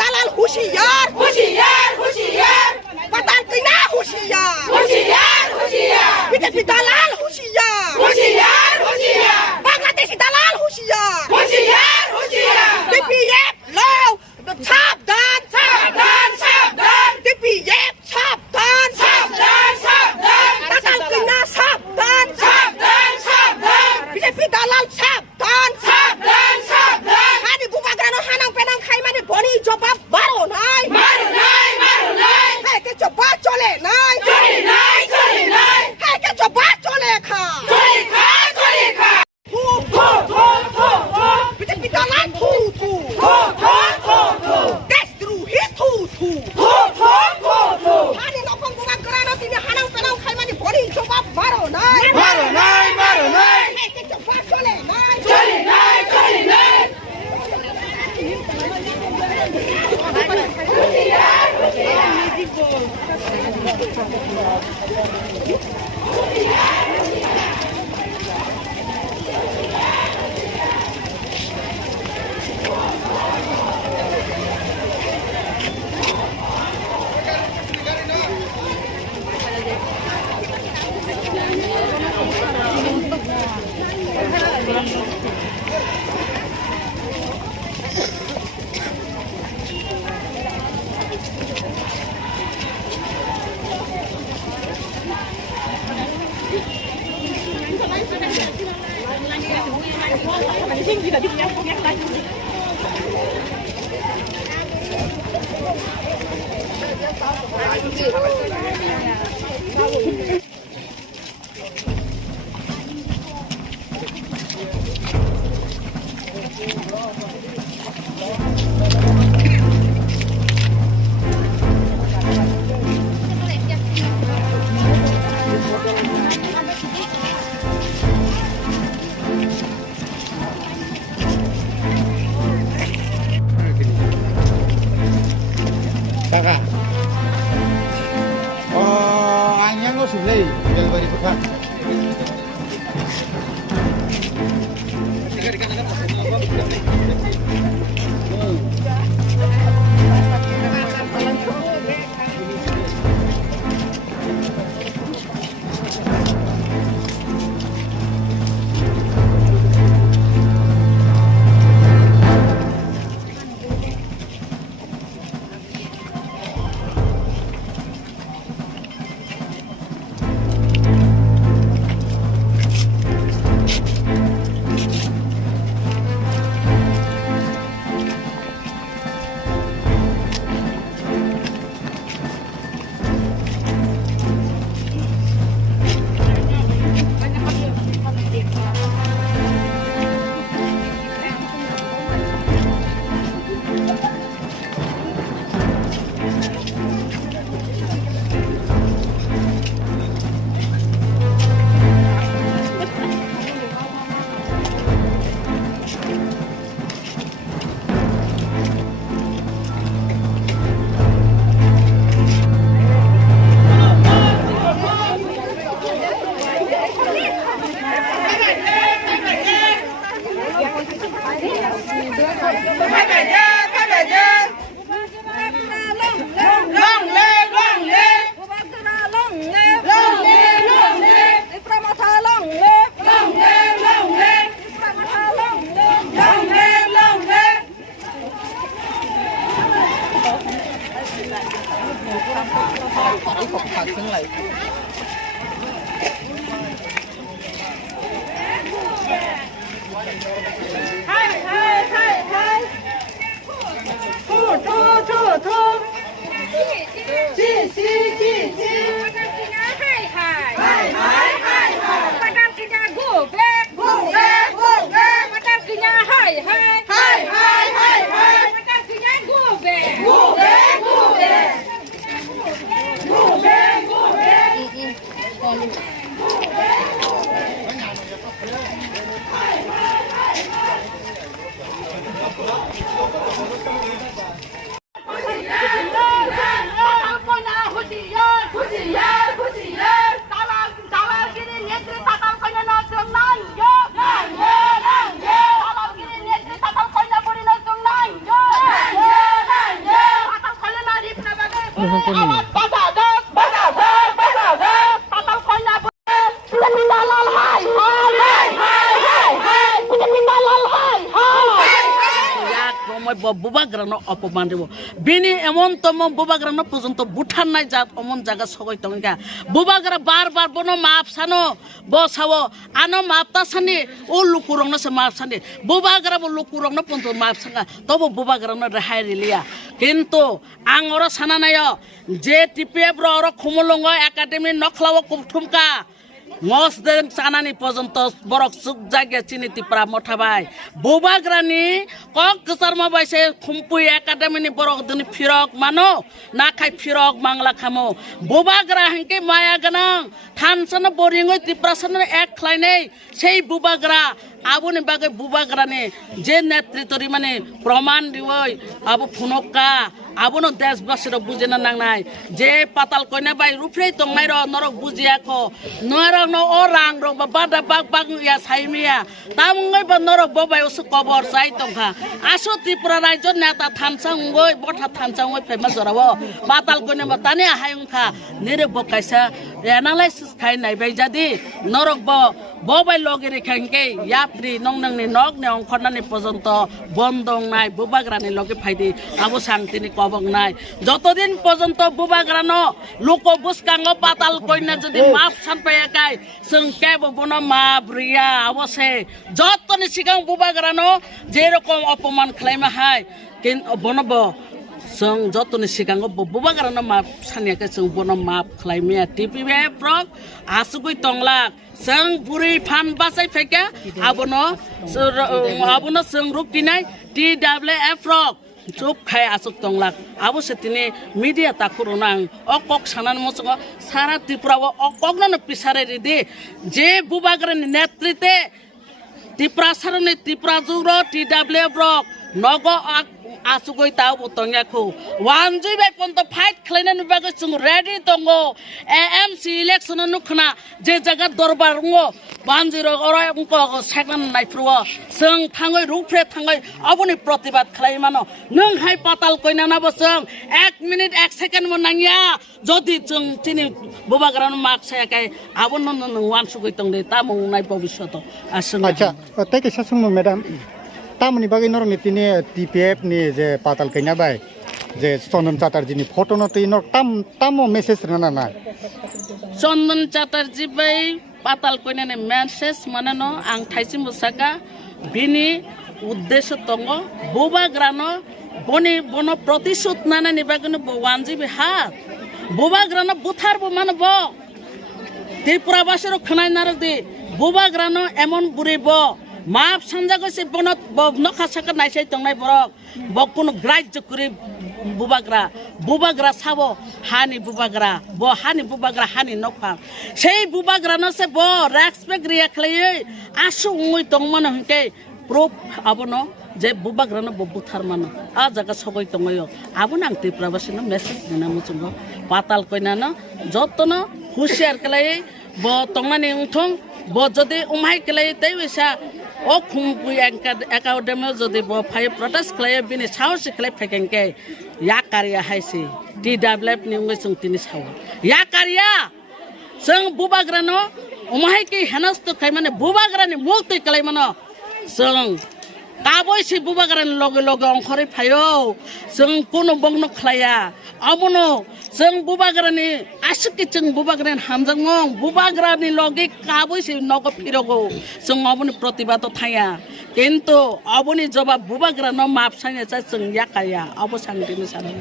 দালাল হুঁশিয়ার হুঁশিয়ার হুঁশিয়ার বাতাল কিনা হুঁশিয়ার হুঁশিয়ার হুঁশিয়ার বিজেপি দালাল হুঁশিয়ার হুঁশিয়ার হুঁশিয়ার বাংলাদেশি দালাল হুঁশিয়ার হুঁশিয়ার হুঁশিয়ার ডিপিএফ লও সাবধান সাবধান সাবধান ডিপিএফ সাবধান সাবধান সাবধান বাতাল কিনা সাবধান সাবধান সাবধান বিজেপি দালাল সাবধান সাবধান সাবধান হানি বুবাগ্রানো হানাং পেনাং খাই মানে বনি জবাব মারো নাই মারো নাই মারো নাই হ্যাঁ কে জবাব চলে নাই চলে নাই চলে নাই হ্যাঁ কে জবাব চলে খা চলে খা চলে খা থু থু থু থু থু বিজেপি দালাল থু থু থু থু থু থু দেশদ্রোহী থু থু থু থু থু থু হানি নকম বুবাগ্রানো তিনি হানাং পেনাং খাই মানে বনি জবাব মারো নাই মারো নাই মারো নাই হ্যাঁ কে জবাব চলে নাই চলে নাই চলে নাই Kakak. Oh, anh có xử lý được vậy thì không. hongkoni বুবাগ্রানো অপমান দেব বিনি এমন তম বুবাগ্রানো পর্যন্ত বুঠান নাই জাত অমন জায়গা সবাই তঙ্গা বুবাগ্রা বারবার বনো মাপ সানো বসাও আনো মাপতা সানি ও লুকুরংনো সে মাপ সানি বুবাগ্রা বো লুকুরংনো পর্যন্ত মাপ সাঙ্গা তবু বুবাগ্রানো রেহাই রিলিয়া কিন্তু আং ওরা সানা নাই যে টিপিএফ র খুমলঙ্গ একাডেমি নখলাও কুমঠুমকা মসদেন চানানি পর্যন্ত বরক সুখ জায়গা চিনি তিপ্রা মঠাবাই বুবাগ্রানি কক গসারমা বাইসে খুমপুই একাডেমিনি বরক দিনি ফিরক মানো না খাই ফিরক মাংলা খামো বুবাগ্রা হেঁকে মায়া গানাং থানসানো বরিংই তিপ্রাসানো এক খাইনেই সেই বুবাগ্রা আবুনি বাগে বুবাগ্রানি যে নেতৃত্বরি মানে প্রমাণ দিওই আবু ফুনকা আবুনো দেশবাসীর বুঝে না নাংনাই যে পাতাল কইনা বাই রুফ্রেই তংনাই র নরক বুঝিয়াখো নরক ন ও রাং র বাদা বাগ বাগ ইয়া সাইমিয়া তামঙ্গই বা নরক ববাই ওসু কবর চাই তংখা আসো ত্রিপুরা রাজ্য নেতা থানসাঙ্গই বঠা থানসাঙ্গই ফেমাস জরাবো পাতাল কইনা বা তানে হায়ংখা নিরে বকাইসা এনালাইসিস খাই নাই বাই যদি নরক ববাই লগে রেখাঙ্কে ইয়াপ্রি নং নংনি নক নে অংখনানি পর্যন্ত বন্ধং নাই বুবাগ্রানি লগে ফাইদি আবু শান্তিনি কবং নাই যতদিন পর্যন্ত বুবাগ্রানো লোক বুসকাঙ্গ পাতাল কইনা যদি মাপ সানপায়াকাই जों केबो बनो माब्रिया अबसे जतनि सिगां बुबाग्रानो जेरकम अपमान खालामनो हाय किन बनबो जों जतनि सिगां बुबाग्रानो माप सानियाके जों बनो माप खालामया टिपिबे प्रक आसुगै तंला जों बुरि फान बासाय फेके आबनो जों रुकिनाय TWF प्रक चुप खाय आसुक तंलाक आबो सेतिनि मीडिया ताखुरनां अकक सानान मसग सारा त्रिपुरा अकगनानो पिसारे रिदि जे बुबाग्रानि नेतृत्वे त्रिपुरा सारनि त्रिपुरा जुग्र TWF रक नग आसुगै ताव तंयाखौ वानजुइ बाय पन्त फाइट खालायनायनि बागै जों रेडि दङ AMC इलेक्शन नुखना जे जागा दरबार दङ वानजुइ अराय उनको सेकन नायफ्रुव जों थाङै रुफ्रे थाङै अबनि प्रतिबाद खालायमानो नों हाय पाताल कइनानाबो जों 1 मिनिट 1 सेकेन्ड म नांगिया जदि जों तिनि बुबाग्रानो मार्क सायाखै आबनो नों वानसुगै तंदे तामु नाय भबिष्यत आसन अच्छा तैके सासुंग मैडम तामनि बागै नरनि तिनि TPF नि जे पाताल कइना by J Chandan Chatterjee photo न तिनो ताम मेसेज रना ना चन्दन चटर्जी बाय पाताल कइनानि मेसेज माननो आं थाइसि मुसाका बिनि उद्देश्य दङ बुबाग्रानो बनो प्रतिशोध नानानि बागैनो वानजि हात बुबाग्रानो बुथारबो मानबो त्रिपुराबासिर खोनाय नारदि बुबाग्रानो एमन बुरिब माप सानजा गसे बनत नखा साका नायसाय तंनाय बरक बकुनो ग्राज्य करि बुबाग्रा साबो हानि बुबाग्रा हानि नखा सेई बुबाग्रानो से ब रेस्पेक्ट रिया खलयै आसु उङै तंमन हंके प्रूफ आबनो जे बुबाग्रानो बुथार मानो आ जागा सबै तंगयो आबनो आं त्रिपुराबासिनो मेसेज दिना मुचुंगो पाताल कइनानो जतनो हुसियार खलयै ब तंनानि उंथं ब जदि उमाय खलयै तैसा ओ खुंपुय एकाडेमी जदि ब फाइ प्रोटेस्ट खलयै बिनि साहस खलै फेकेंके या कारिया हायसि TWF नि उङै जों तिनि साव या कारिया जों बुबाग्रानो उमाय कि हेनस्त खाय माने बुबाग्रानि मुक्ति खलै मानो जों काबैसि बुबाग्रानि लगे लगे अंखरै फायो जों कोनो बंनो खलाया अबनो जों बुबाग्रानि आसुकि जों बुबाग्रानि हामजांगो बुबाग्रानि लगे काबैसि नग फिरगो जों अबनि प्रतिबाद थाया किन्तु अबनि जवाब बुबाग्रानो माप साने जों याकाया अब सांदिनो सानो